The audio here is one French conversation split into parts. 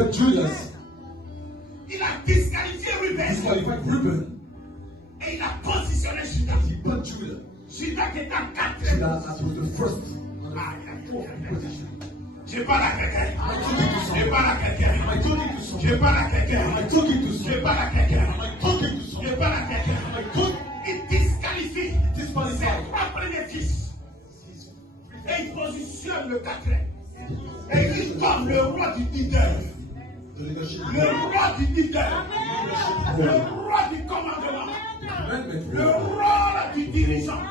But Judas, il a disqualifié Ruben. disqualified Reuben. Et il a positionné Judas. He put Judah. Judas qui est en quatrième. Judas was the first on Aïe, the aïe, fourth aïe, aïe. position. Je parle à quelqu'un. Am I talking to Je someone? parle à quelqu'un. Am I talking to Je someone? parle à quelqu'un. Am I talking to Je someone? parle à quelqu'un. Am I talking to Je someone? parle à quelqu'un. Am I talking? Il disqualifie Disqualified. ses trois premiers fils. Et il positionne le quatrième. Et il donne le roi du leader. The leadership. Le roi du leader. Le roi du commandement. Amendment. Le roi du dirigeant.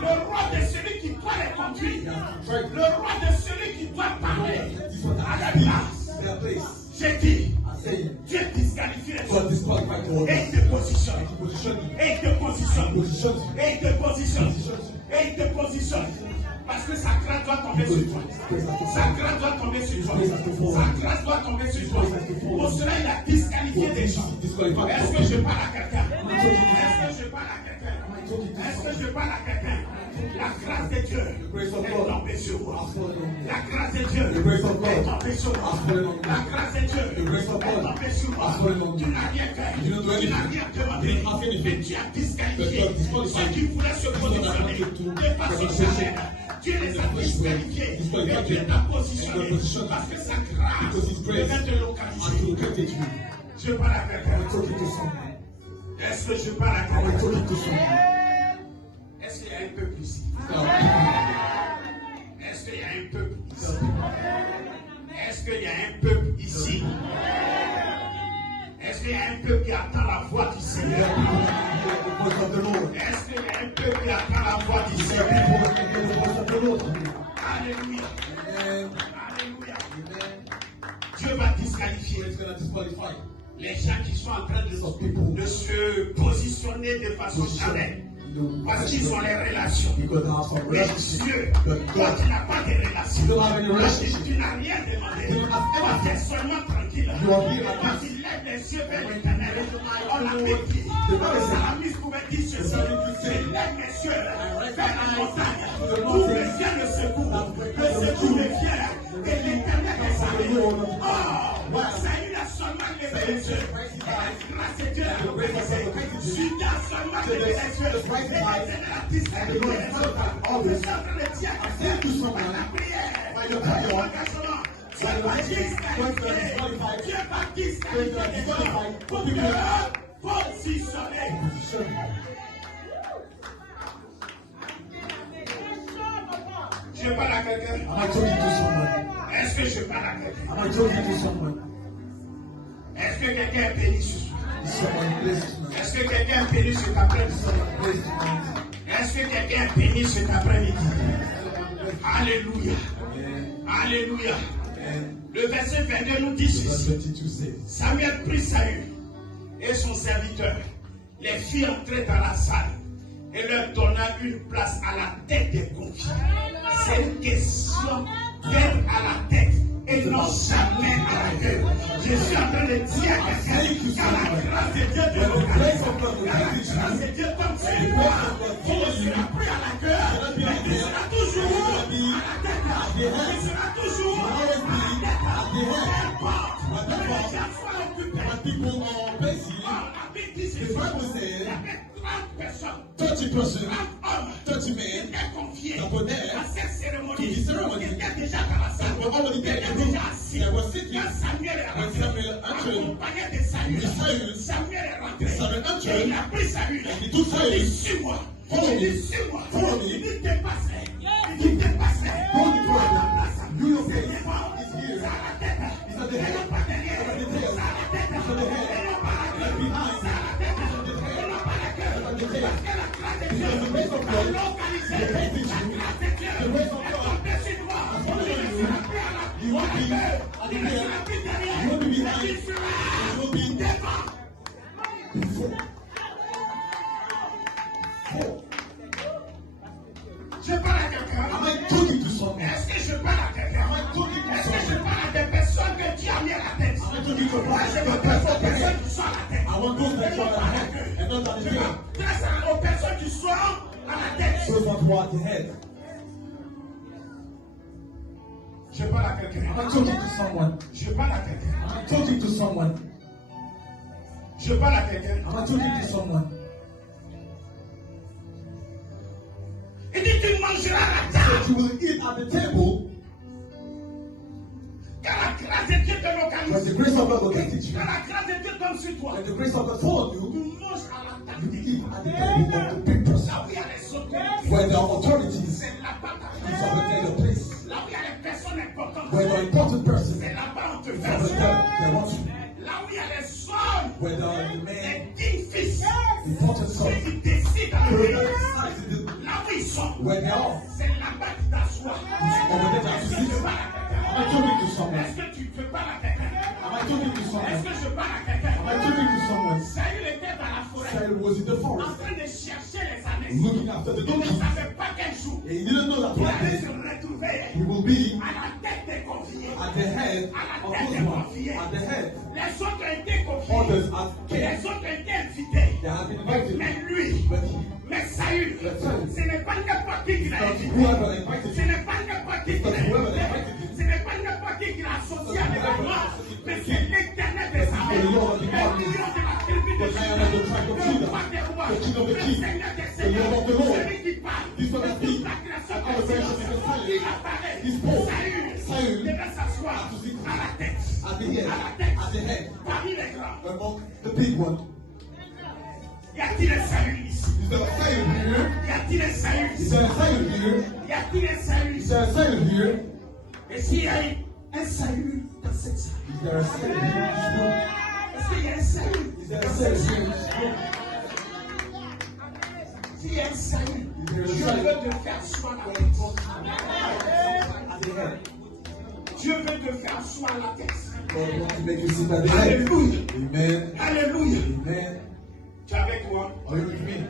Le roi de celui qui doit les conduire. Le roi de celui qui doit parler. À la place. Their place. J'ai dit, I say, Dieu disqualifie les God choses. disqualified all Et this. il te positionne. He positioned you. Et il te positionne. Positions you. Et il te positionne. Et il te positionne. Parce que sa grâce doit tomber sur toi. Sa grâce doit tomber sur toi. Sa grâce doit tomber sur toi. Pour cela, il a disqualifié des gens. Est-ce que je parle à quelqu'un? Est-ce que je parle à quelqu'un? Est-ce que je parle à quelqu'un? La grâce de Dieu est tombée sur moi. La grâce de Dieu est tombée sur moi. La grâce de Dieu est tombée sur moi. Tu n'as rien fait. Tu n'as rien demandé. Mais tu as disqualifié ceux qui voulaient se positionner de façon charnelle. Dieu les a disqualifiés. Et Dieu t'a positionné. Parce que sa grâce devait te localiser. Je parle à quelqu'un. Est-ce que je parle à quelqu'un? Est-ce qu'il y a un peuple ici? Est-ce qu'il y a un peuple ici? Est-ce qu'il y a un peuple ici? Est-ce qu'il y a un peuple qui attend la voix du Seigneur? Est-ce qu'il y a un peuple qui attend la voix du Seigneur? Alléluia. Alléluia. Dieu va disqualifier les gens qui sont en train de se positionner de façon charnelle. Parce qu'ils ont les relations. Mais Dieu, toi tu n'as pas de relations. Tu n'as rien demandé. Toi tu es seulement tranquille. Toi tu lèves les yeux vers l'éternel. On a dit, le psalmiste pouvait dire ceci. Je lève mes yeux vers la montagne. D'où me vient le secours. Le secours me vient. Et l'éternel est armé. Oh, Saül a seulement levé les yeux. Grâce à Dieu, Judas seulement levé les yeux. Je parle à quelqu'un. Est-ce que je parle à quelqu'un? Est-ce que quelqu'un est béni ce soir? Est-ce que quelqu'un est béni cet après-midi? Est-ce que quelqu'un est béni cet après-midi? Alléluia. Alléluia. Le verset 22 nous dit ceci. Samuel prit Saül et son serviteur, les fit entrer dans la salle et leur donna une place à la tête des convives. C'est une question d'être à la tête et non jamais à la gueule. Je suis en train de dire à quelqu'un qu'à la grâce de Dieu de localiser, qu'à la grâce de Dieu comme c'est moi, tu ne seras plus à la gueule, mais tu seras toujours à la tête. Tu seras toujours à la tête. N'importe. Les gens soient occupés. La Bible dit c'est ça. Il y avait 30 personnes. 30 persons, 30 hommes 30 qui men étaient confiés that were there à cette cérémonie. to the ceremony. Qui étaient déjà dans la salle. That were already Qui there. étaient déjà assis. They were sitting. Quand Samuel est When rentré, Samuel entered, accompagné de Saül, with Saül, Samuel est rentré. Samuel entered, Et il a pris Saül. and he took Saül. Il dit, suis-moi. Follow Il me. dit, suis-moi. Follow me. Il dit, dépasserai. Il dit, dépasserai. Go the Prends la further. place. You yourself C'est devant. is here. C'est à la tête. It's at the Et head. non pas derrière. It's at the tail. C'est à la tête. It's at the head. Et non pas à la queue. Behind. C'est à la tête. Et non pas à la queue. It's at the tail. Parce que la grâce de Dieu Because the grace of a God localisé. is helping La you. grâce de Dieu The grace of est God tombée sur moi. has Tu fallen ne on you. seras plus à la You won't be queue. at Tu the ne head. seras plus derrière. You won't be behind. Tu seras You will be devant. before. Je parle à quelqu'un. Am I talking to someone? Est-ce que je parle à quelqu'un? Est-ce que je parle à des personnes que Dieu a mis à la tête? Am I talking to Moi, je veux passer aux personnes qui sont à la tête. I want those that are at the head and not at the Je veux tail. passer aux personnes qui sont à la tête. Those that were at the head. Je parle à quelqu'un. Am I talking to someone? Je parle à quelqu'un. Am I talking to someone? Je parle à quelqu'un. Am I talking to someone? Il dit tu mangeras à la table. You will eat at the table Car la grâce de Dieu te when localise. the grace of God located you. Car la grâce de Dieu tombe sur toi. When the grace of God fall on you, Tu manges à la table. you eat at the table of the big person. Là où il y a les autorités. Where there are authorities, C'est là-bas ta it's place. over there the place. Là où il y a les personnes importantes. Where there are important persons, C'est là-bas on te it's fait. over there they want you. Là où il y a les hommes. Where there are the Les men, dignes fils. important Ceux sons, qui décident à who venir. decide to do- Là où ils sont. where they are. C'est là-bas que tu t'assois. Over there they Est-ce que sit. je parle à quelqu'un? Am I talking to someone? Est-ce que tu te parles à quelqu'un? Am I talking to Est-ce someone? que je parle à quelqu'un? Am I talking to someone? Saül était dans la forêt. Saul was in the En forest, train de chercher les ânes. looking after the Il ne donkey, savait pas quel jour and he didn't know that il one allait day se retrouver he will be à la tête des conviés. at the head of those ones, at the head. Les autres ont été conviés. Others are king. Les autres ont été invités. They have been invited, Mais lui, but he, mais Saül, ce n'est pas n'importe qui l'a invité. whoever invited Ce him, n'est pas n'importe qui l'a invité. Ce n'est pas n'importe qui l'a associé avec la mort. Mais c'est l'Éternel des armées. Le lion de la tribu de Juda. Le roi des rois. Le Seigneur des seigneurs. Celui qui parle. this one that Toute speaks, la création all the creation is il silent. apparaît. He spoke. Saül devait s'asseoir à la tête. At the head, À la tête. at the head, Parmi les grands. among the big one. Y a-t-il un Saül ici? Is there a Saul here? Y a-t-il un Saül Is ici? there a Saul here? Y a-t-il un Saül Is ici? there a Saul here? Et s'il y a un Saül dans cette salle? Is there a Saul here? Est-ce qu'il y a un Saül? Is there a Saul here? S'il y a un Saül, Is there a Dieu Saul veut te faire asseoir à la tête. at the head? Dieu veut te faire asseoir à la tête. God wants to make you sit at the head. Alléluia. Amen. Alléluia. Amen. Tu es avec moi? Are you with me?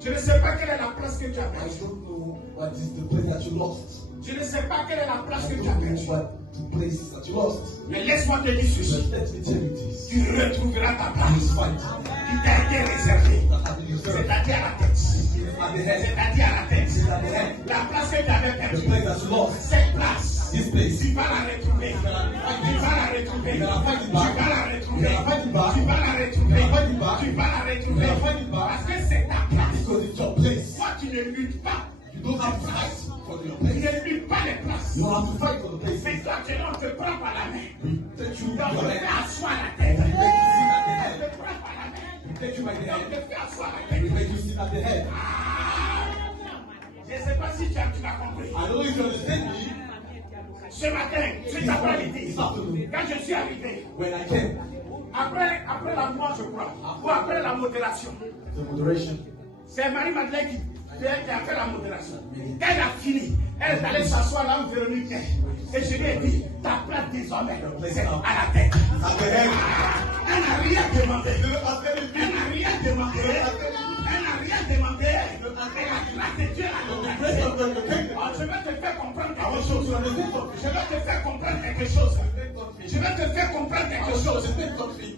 Je ne sais pas quelle est la place que tu as I perdue. don't know what is the place that you lost. Je ne sais pas quelle est la place I que don't tu as know perdue. what the place that you lost. Mais laisse-moi te dire ceci. But let me tell you this. Tu retrouveras ta You place fight qui t'a été réservée. that have been yourself C'est-à-dire à la tête. at the head. C'est-à-dire à la tête. At the head. La place que tu avais The perdue. place that you lost. Cette place, This place. tu vas la retrouver. Tu vas la retrouver. Tu vas la retrouver. Tu vas la retrouver. Tu vas la retrouver. Parce que c'est ta place. Because it's your place. Toi, tu ne luttes pas. You don't have to fight for your Tu place. ne luttes pas les places. You don't have to fight for the place. Mais toi, on te prend par la main. We take you Donc, by on the te fait head. asseoir la tête. We make you sit at the On head. te prend par la main. We take you by the On te head. fait asseoir la We tête. make you sit at the head. Je ne sais pas si tu as compris. I don't know if you understand me. Ce matin, cet après-midi, This afternoon, quand je suis arrivé, when I came, après la mort, je crois, ou après la modération, the moderation, c'est Marie-Madeleine qui a fait la modération. Quand elle a fini, elle est allée s'asseoir là où Véronique est. Et je lui ai dit, ta place désormais, c'est à la tête. at the head. Elle n'a rien demandé. Elle n'a rien demandé. Elle n'a rien demandé. Elle a grâce de Dieu à Grace of God, the kingdom. Oh, je vais te faire comprendre I want quelque you chose. to understand something. Je vais te faire comprendre quelque chose. Je vais te faire comprendre quelque chose.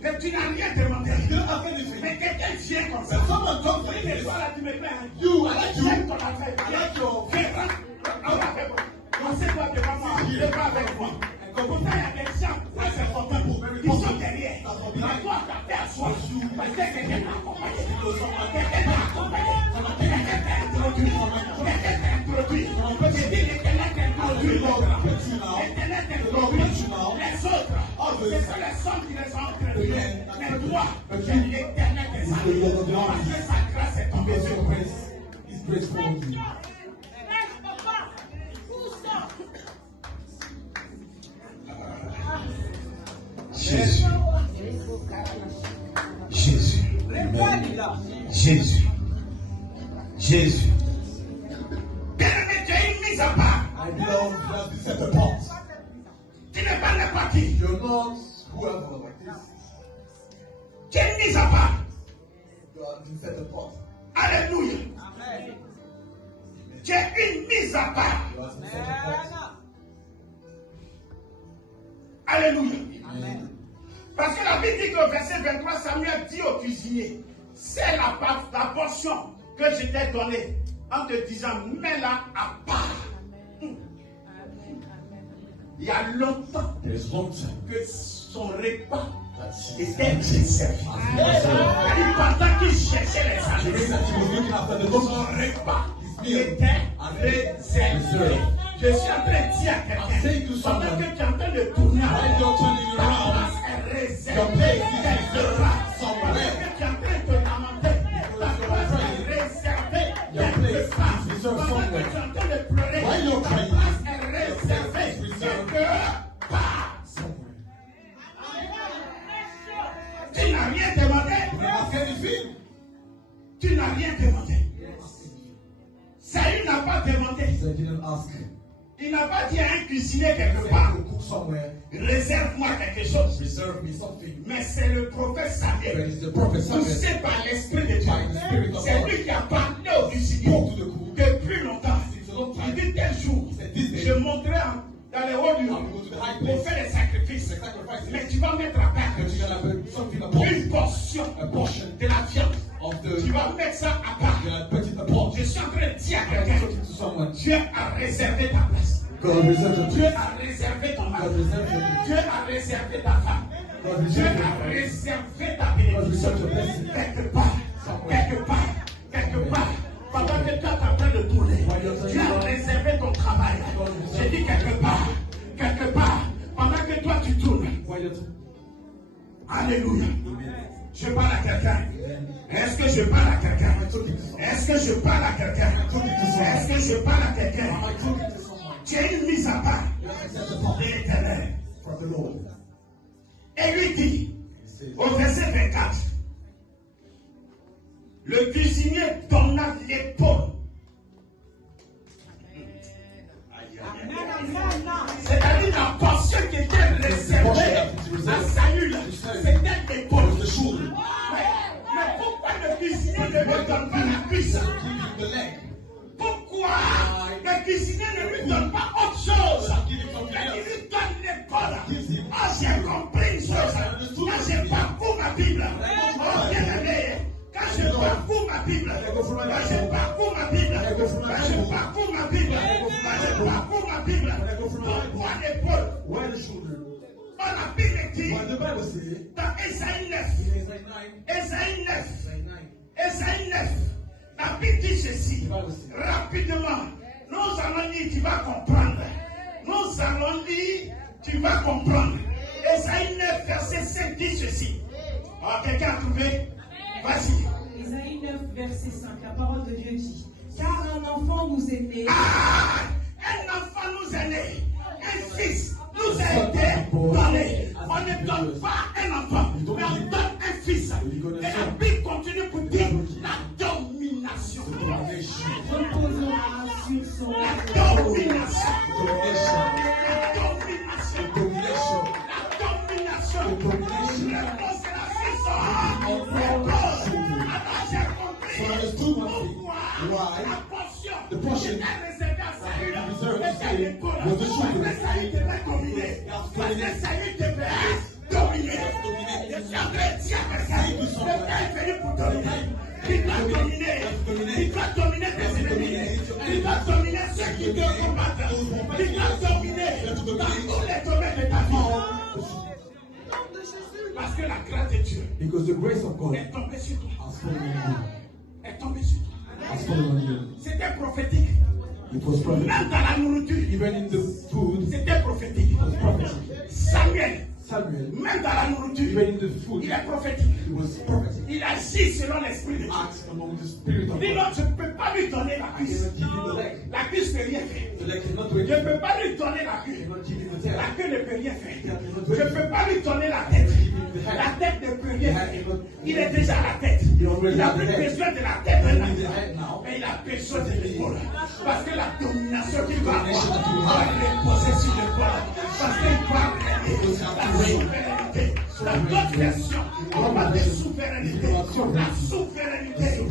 Que tu n'as rien demandé. You don't have anything. Mais quelqu'un vient comme ça. When someone comes Oui, like mais this, toi là, tu me plais. Hein. you, I like you. J'aime ton affaire. I like your Viens, rentre. Rentre avec moi. Lancez-toi devant moi. Je vais avec moi. Pourtant, il y a des gens très importants qui sont derrière. Mais toi, tu as fait à soi. Parce que quelqu'un t'a accompagné. Quelqu'un t'a accompagné. Quelqu'un t'a introduit. Quelqu'un t'a introduit. J'ai dit l'Éternel t'a introduit. L'Éternel t'a introduit. Les autres, ce sont les hommes qui les ont introduits. Mais toi, c'est l'Éternel des armées. Parce que sa grâce est tombée sur toi. His grace follows you. Jésus. Jésus. Jésus. Jésus. Bien-aimé, tu as une mise à part. I belong to that set apart. Tu n'es pas n'importe qui. You're not whoever like this. Tu es une mise à part. You are set apart. Alléluia. Tu es une mise à part. You are set apart. Alléluia. Amen. Parce que la Bible dit que le verset 23, Samuel dit au cuisinier, c'est la portion que je t'ai donnée en te disant, mets-la à part. Il y a longtemps There's long time que son repas that he était réservé. Pendant qu'il cherchait les means that he was looking after the son Lord. repas His meal était réservé. Je suis en train de dire à I'm saying to quelqu'un, someone, pendant que tu es en train de tourner, while you're turning ta around, place est your réservée place is quelque reserved part. somewhere. Pendant que tu es en train de te lamenter, ta place est réservée Your quelque place part. is reserved Pendant que somewhere. tu es en train de pleurer, While you're ta crying, place est réservée is reserved quelque part. Somewhere. Tu n'as rien demandé. You didn't ask anything. Tu n'as rien demandé. Saül n'a pas demandé. So he didn't ask. Il n'a pas dit à un cuisinier He quelque said, part, "Go cook somewhere. réserve-moi quelque chose. Reserve me something." Mais c'est le prophète But Samuel, it's the prophet Samuel. poussé par l'Esprit de Dieu. By the Spirit of C'est God. lui qui a parlé au cuisinier Spoke to the cook. depuis longtemps. Since a long Il time. dit tel jour, said, "This day, je monterai dans les hauts lieux I will go to the high pour place. faire des sacrifices. The sacrifices. Mais tu vas mettre à part But you're gonna put something upon une portion a portion de la viande. of Tu the. vas mettre ça à part. You're gonna put it upon. Je suis en train de dire à I'm quelqu'un, talking to someone. Dieu a réservé ta place. God reserved your Dieu place. a réservé ton mari. God reserved your place. Dieu a réservé ta femme. God Dieu reserved a your place. réservé ta God bénédiction. reserved your blessing. Quelque part, quelque part, quelque part. Pendant que toi tu es en train de tourner, Dieu a réservé ton travail. J'ai dit quelque part, quelque part. Pendant que toi tu tournes. While you're Alléluia. Je parle à quelqu'un. Est-ce que je parle à quelqu'un? Est-ce que je parle à quelqu'un? Est-ce que je parle à quelqu'un? talking to someone. Tu as une mise à part de l'Éternel. From the Lord. Et lui dit, He says, au verset 24, le cuisinier donna l'épaule. C'est-à-dire la portion qui était réservée à Saül, c'était l'épaule. Mais pourquoi le cuisinier ne lui donne pas la cuisse? Give him the leg. Pourquoi le cuisinier ne lui donne pas autre chose? Give him something Mais il else. lui donne l'épaule. Ah, j'ai compris une chose. Quand je parcours ma Bible, oh bien aimé, quand je parcours ma Bible, quand je parcours ma Bible, quand je parcours ma Bible, quand je parcours ma Bible, pourquoi l'épaule? Why the shoulder? On a Bible dit Why the Bible says dans Ésaïe 9, in Isaiah 9, Ésaïe 9, Isaiah 9, Ésaïe 9, la Bible dit ceci, the Bible says, rapidement, nous allons lire, tu vas comprendre. Nous allons lire, tu vas comprendre. Ésaïe 9, verset 5 dit ceci. Oh, quelqu'un a trouvé? Vas-y. Ésaïe 9, verset 5, la parole de Dieu dit, car un enfant nous est né, Ah! Un enfant nous est né. Un fils nous a été donné. On ne donne pas un enfant, mais on donne un fils. Et la Bible continue pour dire la domination. reposera sur son La épaule. domination. domination, La domination. domination, La domination. domination. Réponse de la puissance. Réponse. Alors j'ai compris. So I understood one thing. Pourquoi Why la portion the portion qui était réservée à Saül reserved to était Saül l'épaule. was the shoulder. Parce que Saül devait dominer. Parce que Saül devait dominer. Je suis en train de dire à quelqu'un, le gars est venu pour dominer. Il doit dominer. Il doit dominer tes ennemis. Il doit dominer ceux qui te combattent. Il doit dominer dans tous les domaines de ta vie. Parce que la grâce de Dieu because the grace of God est tombée sur toi. has fallen on you. Est tombée sur toi. Has fallen on you. C'était prophétique. It was prophetic. Même dans la nourriture, Even in the food, c'était prophétique. it was prophetic. Samuel, Samuel, même dans la nourriture, even in the food, il it est prophétique. was prophetic. Il agit selon l'esprit de Dieu. Acts among the spirit of Dis God. non, je ne peux pas lui donner la I cuisse. cannot give him the leg. La cuisse ne peut rien faire. The leg cannot do Je ne anything. peux pas lui donner la I queue. cannot give him the La tail. queue ne peut rien faire. Je ne peux pas lui donner la tête. La tête ne peut rien faire. Il est déjà à la tête. Il n'a plus besoin de la tête maintenant. Mais il a besoin de l'épaule. Parce que la domination qu'il va avoir va reposer sur l'épaule. Parce qu'il va régner la souveraineté. Dans d'autres versions, on parle de souveraineté. La souveraineté.